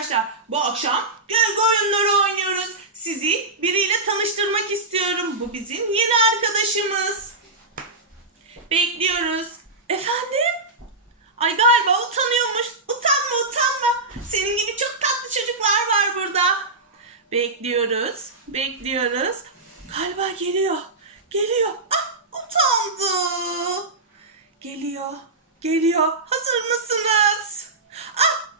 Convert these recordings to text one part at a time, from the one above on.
arkadaşlar. Bu akşam gölge oyunları oynuyoruz. Sizi biriyle tanıştırmak istiyorum. Bu bizim yeni arkadaşımız. Bekliyoruz. Efendim? Ay galiba utanıyormuş. Utanma utanma. Senin gibi çok tatlı çocuklar var burada. Bekliyoruz. Bekliyoruz. Galiba geliyor. Geliyor. Ah utandı. Geliyor. Geliyor. Hazır mısınız? Ah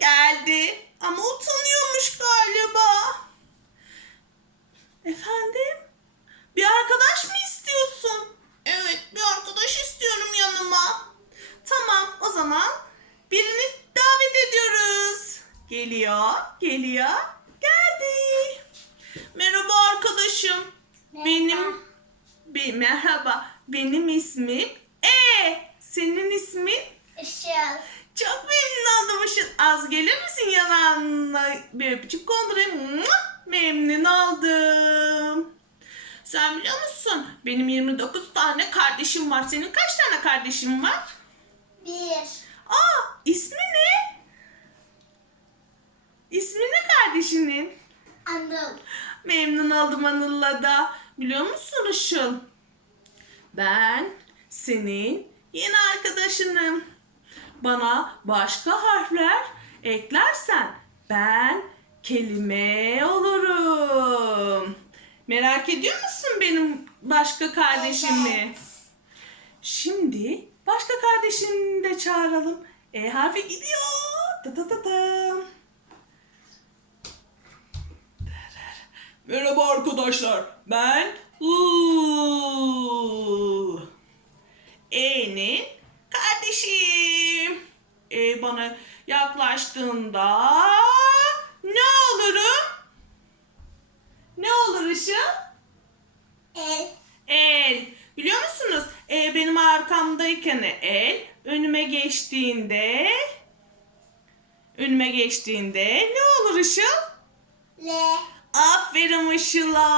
geldi. Ama utanıyormuş galiba. Efendim? Bir arkadaş mı istiyorsun? Evet, bir arkadaş istiyorum yanıma. Tamam, o zaman birini davet ediyoruz. Geliyor, geliyor. Geldi. Merhaba arkadaşım. Benim bir merhaba. Benim ismim E. Senin ismin? Işıl. Çok memnun oldum Işıl. Az gelir misin yanağına bir öpücük kondurayım? Memnun oldum. Sen biliyor musun? Benim 29 tane kardeşim var. Senin kaç tane kardeşin var? Bir. Memnun oldum Anıl'la da. Biliyor musun Işıl? Ben senin yeni arkadaşınım. Bana başka harfler eklersen ben kelime olurum. Merak ediyor musun benim başka kardeşimi? Evet. Şimdi başka kardeşini de çağıralım. E harfi gidiyor. Ta ta ta tam. Merhaba arkadaşlar. Ben. E'nin kardeşim. E bana yaklaştığında ne olurum? Ne olur Işıl? El. El. Biliyor musunuz? E, benim arkamdayken el, önüme geçtiğinde önüme geçtiğinde ne olur Işıl? L. Aferin Işıl'a.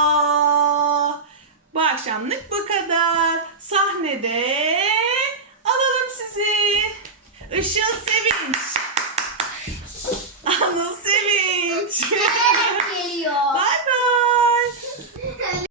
Bu akşamlık bu kadar. Sahnede alalım sizi. Işıl